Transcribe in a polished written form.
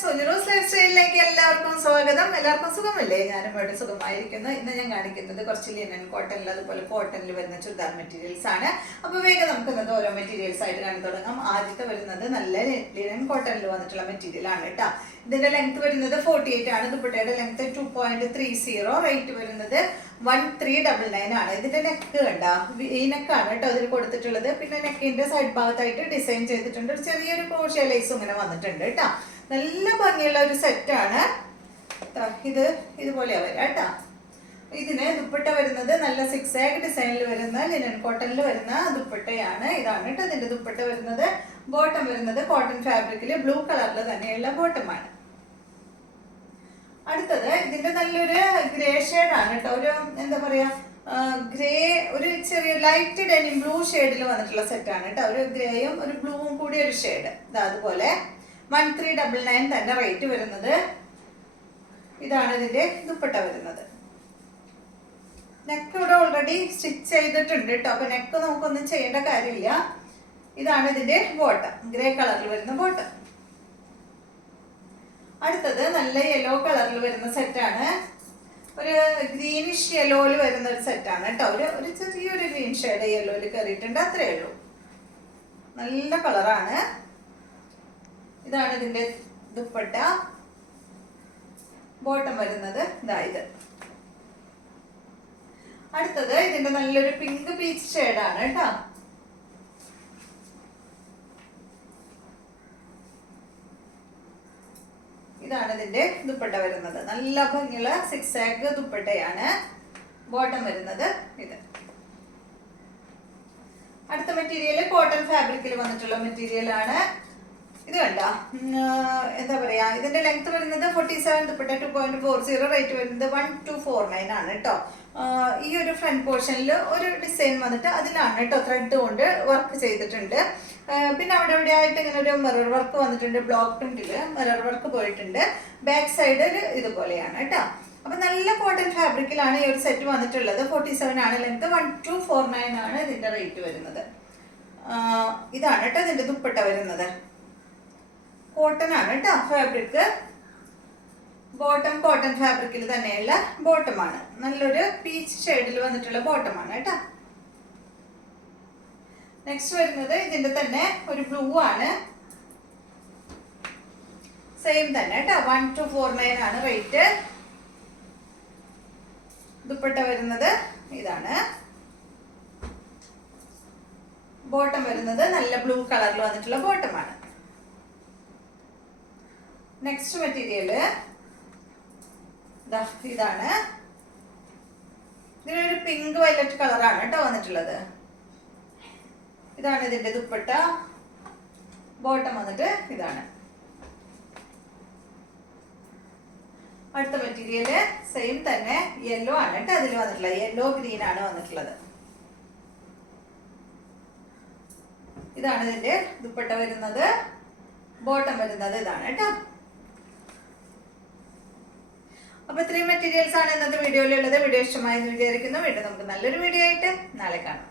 സോനിറോസ് life സ്റ്റൈലിലേക്ക് എല്ലാവർക്കും സ്വാഗതം. എല്ലാവർക്കും സുഖമല്ലേ? ഞാനും ഇവിടെ സുഖമായിരിക്കുന്നു. ഇന്ന് ഞാൻ കാണിക്കുന്നത് കുറച്ച് ലിനൻ കോട്ടണിൽ അതുപോലെ കോട്ടണിൽ വരുന്ന ചുരിദാർ മെറ്റീരിയൽസ് ആണ്. അപ്പോൾ വേഗം നമുക്ക് ഇന്നത്തെ ഓരോ മെറ്റീരിയൽസ് ആയിട്ട് കാണി തുടങ്ങാം. ആദ്യത്തെ വരുന്നത് നല്ല ലിനൻ കോട്ടണിൽ വന്നിട്ടുള്ള മെറ്റീരിയൽ ആണ് കേട്ടോ. ഇതിന്റെ ലെങ്ത് വരുന്നത് 48 ആണ്. ദുപ്പട്ടയുടെ ലെങ്ത് 2.30. റേറ്റ് വരുന്നത് 1399 ആണ്. ഇതിന്റെ നെക്ക് കണ്ട ഈ നെക്കാണ് കേട്ടോ അതിൽ കൊടുത്തിട്ടുള്ളത്. പിന്നെ നെക്കിന്റെ സൈഡ് ഭാഗത്തായിട്ട് ഡിസൈൻ ചെയ്തിട്ടുണ്ട്. ഒരു ചെറിയൊരു ക്രോഷ്യ ലേസും ഇങ്ങനെ വന്നിട്ടുണ്ട് കേട്ടോ. നല്ല ഭംഗിയുള്ള ഒരു സെറ്റാണ് ഇത്. ഇതുപോലെ വരാം കേട്ടോ. ഇതിന് ദുപ്പട്ട വരുന്നത് നല്ല സിക്സാഗ് ഡിസൈനിൽ വരുന്ന ലിനൻ കോട്ടണിൽ വരുന്ന ദുപ്പട്ടയാണ്. ഇതാണ് കേട്ടോ ഇതിന്റെ ദുപ്പട്ട വരുന്നത്. ബോട്ടം വരുന്നത് കോട്ടൺ ഫാബ്രിക്കിൽ ബ്ലൂ കളറിൽ തന്നെയുള്ള ബോട്ടമാണ്. അടുത്തത് ഇതിന്റെ നല്ലൊരു ഗ്രേ ഷെയ്ഡാണ് കേട്ടോ. ഒരു എന്താ പറയാ ഗ്രേ, ഒരു ചെറിയ ലൈറ്റ് ഡെനിം ബ്ലൂ ഷെയ്ഡിൽ വന്നിട്ടുള്ള സെറ്റാണ് കേട്ടോ. ഒരു ഗ്രേയും ഒരു ബ്ലൂവും കൂടി ഒരു ഷെയ്ഡ്. അതുപോലെ 1399 തന്നെ റേറ്റ് വരുന്നത്. ഇതാണ് ഇതിന്റെ ദുപ്പട്ട വരുന്നത്. നെക്ക് ഇവിടെ ഓൾറെഡി സ്റ്റിച്ച് ചെയ്തിട്ടുണ്ട് കേട്ടോ. അപ്പൊ നെക്ക് നമുക്കൊന്നും ചെയ്യേണ്ട കാര്യമില്ല. ഇതാണ് ഇതിന്റെ ബോട്ടം, ഗ്രേ കളറിൽ വരുന്ന ബോട്ടം. അടുത്തത് നല്ല യെല്ലോ കളറിൽ വരുന്ന സെറ്റാണ്. ഒരു ഗ്രീനിഷ് യെല്ലോയിൽ വരുന്ന ഒരു സെറ്റാണ് കേട്ടോ. ഒരു ചെറിയൊരു ഗ്രീൻ ഷെയ്ഡ് യെല്ലോയിൽ കയറിയിട്ടുണ്ട്, അത്രേ ഉള്ളൂ. നല്ല കളറാണ്. ഇതാണ് ഇതിന്റെ ദുപ്പട്ട. ബോട്ടം വരുന്നത് ഇത്. അടുത്തത് ഇതിന്റെ നല്ലൊരു പിങ്ക് പീച്ച് ഷെയ്ഡാണ് കേട്ടോ. ഇതാണ് ഇതിന്റെ ദുപ്പട്ട വരുന്നത്. നല്ല ഭംഗിയുള്ള സിക്സാഗ് ദുപ്പട്ടയാണ്. ബോട്ടം വരുന്നത് ഇത്. അടുത്ത മെറ്റീരിയൽ കോട്ടൺ ഫാബ്രിക്കിൽ വന്നിട്ടുള്ള മെറ്റീരിയൽ ആണ്. ഇത് കണ്ട എന്താ പറയാ, ഇതിന്റെ ലെങ്ത് വരുന്നത് 47, ദുപ്പട്ട 2.40. റേറ്റ് വരുന്നത് 1249 ആണ് കേട്ടോ. ഈ ഒരു ഫ്രണ്ട് പോർഷനിൽ ഒരു ഡിസൈൻ വന്നിട്ട് അതിലാണ് കേട്ടോ ത്രെഡ് കൊണ്ട് വർക്ക് ചെയ്തിട്ടുണ്ട്. പിന്നെ അവിടെ ഇവിടെ ആയിട്ട് ഇങ്ങനെ ഒരു മിറർ വർക്ക് വന്നിട്ടുണ്ട്. ബ്ലോക്ക് പ്രിന്റില് മിറർ വർക്ക് പോയിട്ടുണ്ട്. ബാക്ക് സൈഡ് ഇതുപോലെയാണ് കേട്ടോ. അപ്പൊ നല്ല കോട്ടൺ ഫാബ്രിക്കിലാണ് ഈ ഒരു സെറ്റ് വന്നിട്ടുള്ളത്. 47 ആണ് ലെങ്ത്. 1249 ആണ് ഇതിന്റെ റേറ്റ് വരുന്നത്. ഇതാണ് കേട്ടോ ഇതിന്റെ ദുപ്പട്ട വരുന്നത്. കോട്ടൺ ആണ് കേട്ടോ ഫാബ്രിക്. ബോട്ടം കോട്ടൺ ഫാബ്രിക്കിൽ തന്നെയുള്ള ബോട്ടമാണ്. നല്ലൊരു പീച്ച് ഷെയ്ഡിൽ വന്നിട്ടുള്ള ബോട്ടമാണ് കേട്ടോ. നെക്സ്റ്റ് വരുന്നത് ഇതിന്റെ തന്നെ ഒരു ബ്ലൂ ആണ്. സെയിം തന്നെ കേട്ടോ. 1249 ആണ് റേറ്റ്. ദുപ്പട്ട വരുന്നത് ഇതാണ്. ബോട്ടം വരുന്നത് നല്ല ബ്ലൂ കളറിൽ വന്നിട്ടുള്ള ബോട്ടമാണ്. നെക്സ്റ്റ് മെറ്റീരിയല് ഇതാണ്. ഇതിനൊരു പിങ്ക് വയലറ്റ് കളറാണ് കേട്ടോ വന്നിട്ടുള്ളത്. ഇതാണ് ഇതിന്റെ ദുപ്പട്ട. ബോട്ടം വന്നിട്ട് ഇതാണ്. അടുത്ത മെറ്റീരിയല് സെയിം തന്നെ യെല്ലോ ആണ് കേട്ടോ അതിൽ വന്നിട്ടുള്ളത്. യെല്ലോ ഗ്രീൻ ആണ് വന്നിട്ടുള്ളത്. ഇതാണ് ഇതിന്റെ ദുപ്പട്ട വരുന്നത്. ബോട്ടം വരുന്നത് ഇതാണ് കേട്ടോ. അപ്പൊ ഇത്രയും മെറ്റീരിയൽസ് ആണ് ഇന്നത്തെ വീഡിയോയിലുള്ളത്. വീഡിയോ ഇഷ്ടമായെന്ന് വിചാരിക്കുന്നു. വീണ്ടും നമുക്ക് നല്ലൊരു വീഡിയോ ആയിട്ട് നാളെ കാണാം.